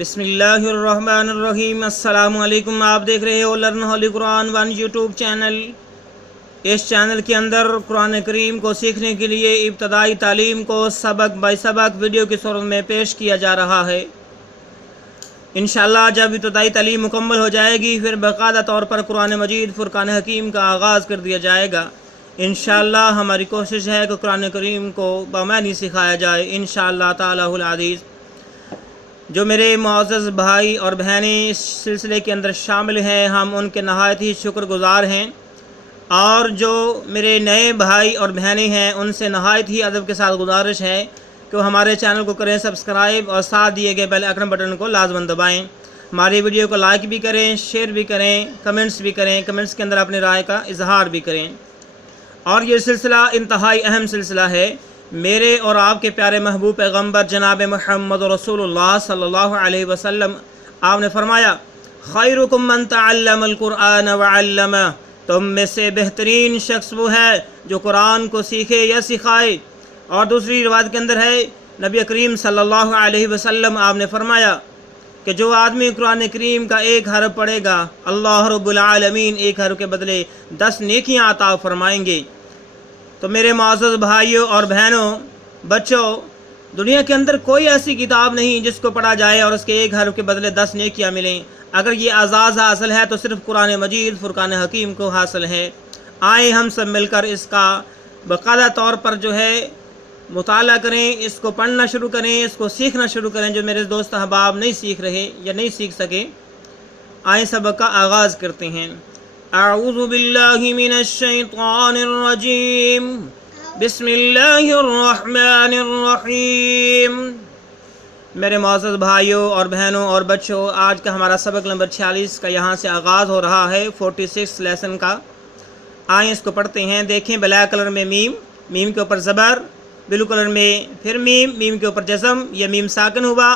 بسم اللہ الرحمن الرحیم۔ السلام علیکم، آپ دیکھ رہے ہو لرن ہولی قرآن ون یوٹیوب چینل۔ اس چینل کے اندر قرآن کریم کو سیکھنے کے لیے ابتدائی تعلیم کو سبق بائی سبق ویڈیو کی صورت میں پیش کیا جا رہا ہے۔ انشاءاللہ جب ابتدائی تعلیم مکمل ہو جائے گی پھر باقاعدہ طور پر قرآن مجید فرقان حکیم کا آغاز کر دیا جائے گا۔ انشاءاللہ ہماری کوشش ہے کہ قرآن کریم کو بامعنی سکھایا جائے انشاءاللہ تعالی العزیز۔ جو میرے معزز بھائی اور بہنیں اس سلسلے کے اندر شامل ہیں، ہم ان کے نہایت ہی شکر گزار ہیں، اور جو میرے نئے بھائی اور بہنیں ہیں ان سے نہایت ہی ادب کے ساتھ گزارش ہے کہ وہ ہمارے چینل کو کریں سبسکرائب اور ساتھ دیے گئے بیل آئیکن بٹن کو لازماً دبائیں۔ ہماری ویڈیو کو لائک بھی کریں، شیئر بھی کریں، کمنٹس بھی کریں، کمنٹس کے اندر اپنی رائے کا اظہار بھی کریں۔ اور یہ سلسلہ انتہائی اہم سلسلہ ہے۔ میرے اور آپ کے پیارے محبوب پیغمبر جناب محمد رسول اللہ صلی اللہ علیہ وسلم، آپ نے فرمایا خیرکم من تعلم القرآن وعلمہ، تم میں سے بہترین شخص وہ ہے جو قرآن کو سیکھے یا سکھائے۔ اور دوسری روایت کے اندر ہے نبی کریم صلی اللہ علیہ وسلم آپ نے فرمایا کہ جو آدمی قرآن کریم کا ایک حرف پڑھے گا اللہ رب العالمین ایک حرف کے بدلے 10 نیکیاں عطا فرمائیں گے۔ تو میرے معزز بھائیوں اور بہنوں، بچوں، دنیا کے اندر کوئی ایسی کتاب نہیں جس کو پڑھا جائے اور اس کے ایک حرف کے بدلے 10 نیکیاں ملیں۔ اگر یہ اعزاز حاصل ہے تو صرف قرآن مجید فرقان حکیم کو حاصل ہے۔ آئیں ہم سب مل کر اس کا باقاعدہ طور پر جو ہے مطالعہ کریں، اس کو پڑھنا شروع کریں، اس کو سیکھنا شروع کریں۔ جو میرے دوست احباب نہیں سیکھ رہے یا نہیں سیکھ سکے، آئیں سبق کا آغاز کرتے ہیں۔ اعوذ باللہ من الشیطان الرجیم، بسم اللہ الرحمن الرحیم۔ میرے معزز بھائیوں اور بہنوں اور بچوں، آج کا ہمارا سبق نمبر 46 کا یہاں سے آغاز ہو رہا ہے، 46 لیسن کا۔ آئیں اس کو پڑھتے ہیں۔ دیکھیں بلیک کلر میں میم، میم کے اوپر زبر، بلو کلر میں پھر میم، میم کے اوپر جزم، یہ میم ساکن ہوا،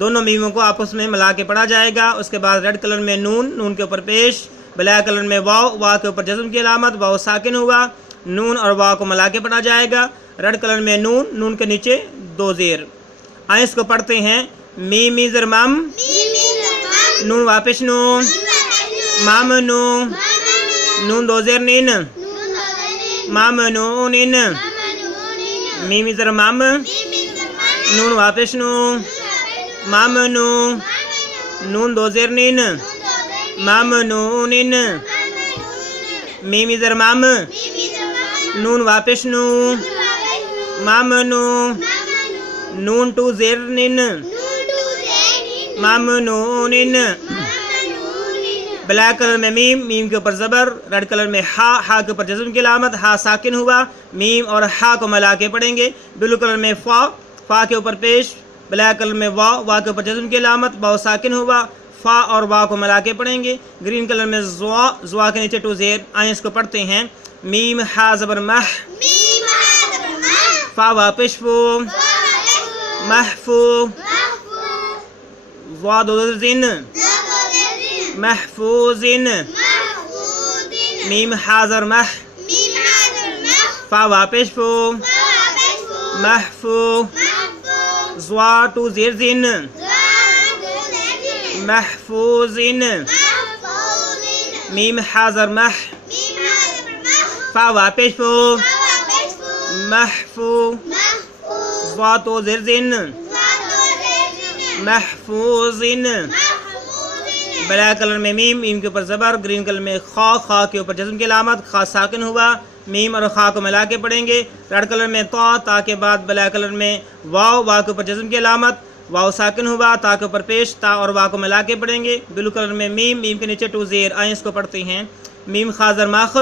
دونوں میموں کو آپس میں ملا کے پڑھا جائے گا۔ اس کے بعد ریڈ کلر میں نون، نون کے اوپر پیش، بلیک کلر میں واو، واو کے اوپر جزم کی علامت، واو ساکن ہوا، نون اور واو کو ملا کے پڑھا جائے گا۔ ریڈ کلر میں نون، نون کے نیچے 2 زیر۔ آئیں اس کو پڑھتے ہیں۔ میم میزر مم، نون واپس نون، مام نون، نون 2 زیر نین، مام نون ان، میم میزر مم، نون واپس نون، مام نون، نون 2 زیر نین، مام نون ان، میم میزر مم، نون واپس نون، مام نون، نون 2 زیر نین، مام نون ان۔ بلیک کلر میں میم، میم کے اوپر زبر، ریڈ کلر میں ہا، ہا کے اوپر جزم کی علامت، ہا ساکن ہوا، میم اور ہا کو ملا کے پڑھیں گے۔ بلو کلر میں فا، فا کے اوپر پیش، بلیک کلر میں وا، وا کے اوپر جزم کی علامت، واو ساکن ہوا، فا اور وا کو ملا کے پڑھیں گے۔ گرین کلر میں زوا، زوا کے نیچے 2 زیر۔ آئیں اس کو پڑھتے ہیں۔ میم ہا زبر مح، فا واپس فو، محفو، وا 2 زین، محفوظن، میم حاضر مح، فا واپس فو، محفو، زوا 2 زیر زین، محفوظن، میم حاضر مح، فا واپس فو، محفو، زوا 2 زیر زین، محفوظن۔ بلیک کلر میں میم، میم کے اوپر زبر، گرین کلر میں خا، خا کے اوپر جزم کی علامت، خا ساکن ہوا، میم اور خا کو ملا کے پڑھیں گے۔ ریڈ کلر میں تا، تا کے بعد بلیک کلر میں واو، واو کے اوپر جزم کی علامت، واو ساکن ہوا، تا کے اوپر پیش، تا اور وا کو ملا کے پڑھیں گے۔ بلو کلر میں میم، میم کے نیچے 2 زیر۔ آئیں اس کو پڑھتے ہیں۔ میم خاضر ماخ،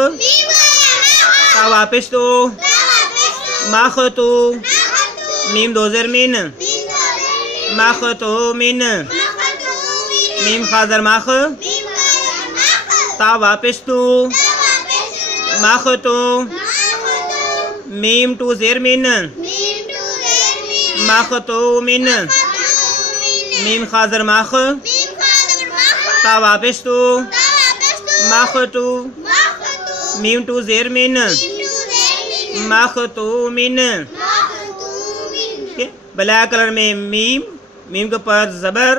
تا واپس تو، ماخ تو، میم 2 زیر مین، ماخ تو مین، میم خاضر ماخ، تا واپس تو، ماخ تو، میم 2 زیر مین، ماخ تو مین، میم خاضر ماخ، تا واپس تو، ماخ تو، میم 2 زیر مین، ماخ تو مین۔ بلیک کلر میں میم، میم کے اوپر زبر،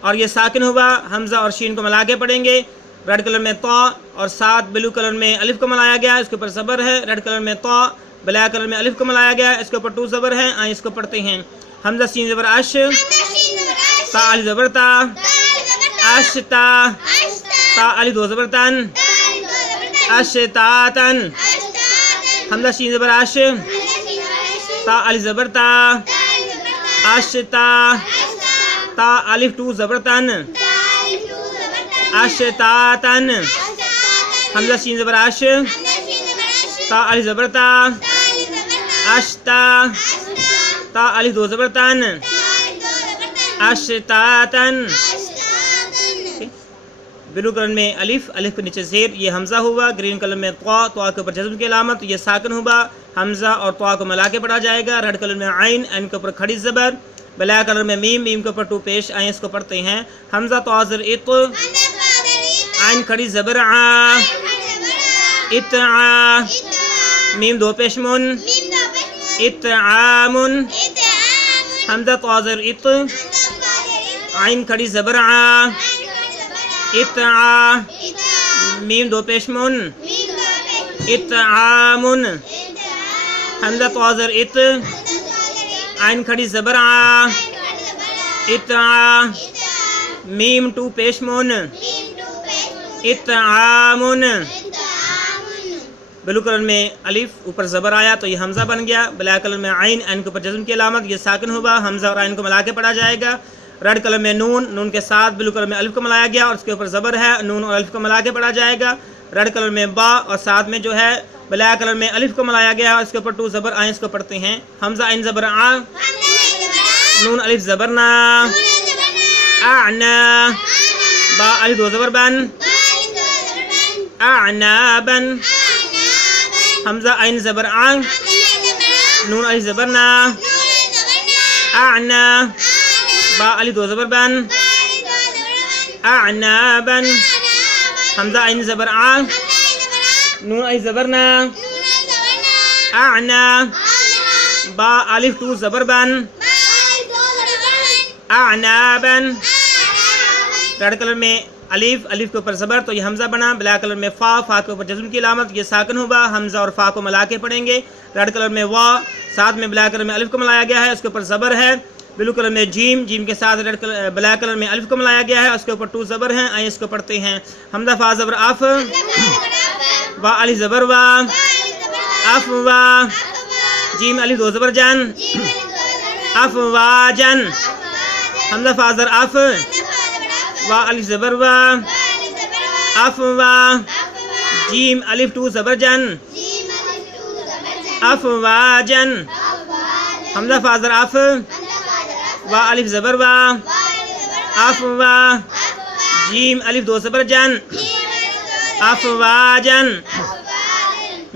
اور یہ ساکن ہوا، حمزہ اور شین کو ملا کے پڑھیں گے۔ ریڈ کلر میں طا اور ساتھ بلو کلر میں الف کو ملایا گیا، اس کے اوپر زبر ہے۔ ریڈ کلر میں طا، بلیک کلر میں الف کو ملایا گیا، اس کے اوپر 2 زبر ہے۔ آئیں اس کو پڑھتے ہیں۔ حمزہ سین زبر اش، تا الف زبر تا، اشتا، تا الف 2 زبر تن، اشتاتن۔ حمزہ شین زبر اش، تا الف زبر تا، اشتا، تا الف 2 زبر تن، اشتاتن۔ حمزہ شین زبر اش، تا الف زبر تا، اشتا، تا الف 2 زبر تن، اشتاتن۔ بلو کلر میں الف کے نیچے زیر، یہ حمزہ ہوا۔ گرین کلر میں طا کے اوپر جزم کی علامت، یہ ساکن ہوا۔ حمزہ اور طا کو ملا کے پڑھا جائے گا۔ ریڈ کلر میں عین کے اوپر کھڑی زبر، بلیک کلر میں میم کے اوپر 2 پیش۔ آئیں اس کو پڑھتے ہیں۔ حمزہ طا زر اط، عین کھڑی زبر ع، اتعا، میم 2 پیش من، اتعامن۔ حمزہ طا زر اط، عین کھڑی زبر ع، اتعا، میم 2 پیش من، اتعامن۔ حمزہ طا زر اط، عین کھڑی زبر ع، اتعا، میم 2 پیش من، اتعامن۔ بلو کلر میں الف اوپر زبر آیا تو یہ حمزہ بن گیا۔ بلیک کلر میں عین کے اوپر جزم کی علامت، یہ ساکن ہوا۔ حمزہ اور عین کو ملا کے پڑھا جائے گا۔ ریڈ کلر میں نون کے ساتھ بلو کلر میں الف کو ملایا گیا اور اس کے اوپر زبر ہے، نون اور الف کو ملا کے پڑھا جائے گا۔ ریڈ کلر میں با اور ساتھ میں جو ہے بلیک کلر میں الف کو ملایا گیا اور اس کے اوپر 2 زبر۔ آئیں اس کو پڑھتے ہیں۔ حمزہ عین زبر ع، نون الف زبر نا، اعنا، با الف 2 زبر بن، اعنابن۔ حمزہ عین زبر ع، نون الف زبر نا، اعنا، با الف 2 زبر بن، اعنابن۔ حمزہ عین زبر ع، نون الف زبر نا، اعنا، با الف 2 زبر بن، اعنابن۔ ریڈ کلر میں الف کے اوپر زبر تو یہ حمزہ بنا۔ بلیک کلر میں فا کے اوپر جزم کی علامت، یہ ساکن ہوا۔ حمزہ اور فا کو ملا کے پڑھیں گے۔ ریڈ کلر میں وا، ساتھ میں بلیک کلر میں الف کو ملایا گیا ہے، اس کے اوپر زبر ہے۔ بلو کلر میں جیم کے ساتھ بلیک کلر میں الف کو ملایا گیا ہے، اس کے اوپر 2 زبر ہیں۔ آئیں اس کو پڑھتے ہیں۔ حمزہ فا زبر اف، وا الف زبر وا، افوا، جیم الف 2 زبر جن، افواجن۔ حمزہ فا زر اف، وا الف زبر وا، افوا، جیم الف 2 زبر جن، افواجن۔ حمزہ فا زر اف، وا الف زبر وا، افوا، جیم الف 2 زبر جن، افواجن۔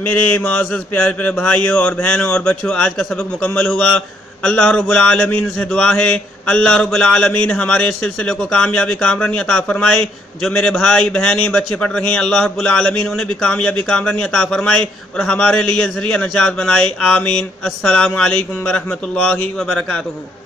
میرے معزز پیارے بھائیوں اور بہنوں اور بچوں، آج کا سبق مکمل ہوا۔ اللہ رب العالمین سے دعا ہے اللہ رب العالمین ہمارے اس سلسلے کو کامیابی کامرانی عطا فرمائے۔ جو میرے بھائی بہنیں بچے پڑھ رہے ہیں، اللہ رب العالمین انہیں بھی کامیابی کامرانی عطا فرمائے اور ہمارے لیے ذریعہ نجات بنائے، آمین۔ السلام علیکم ورحمۃ اللہ وبرکاتہ۔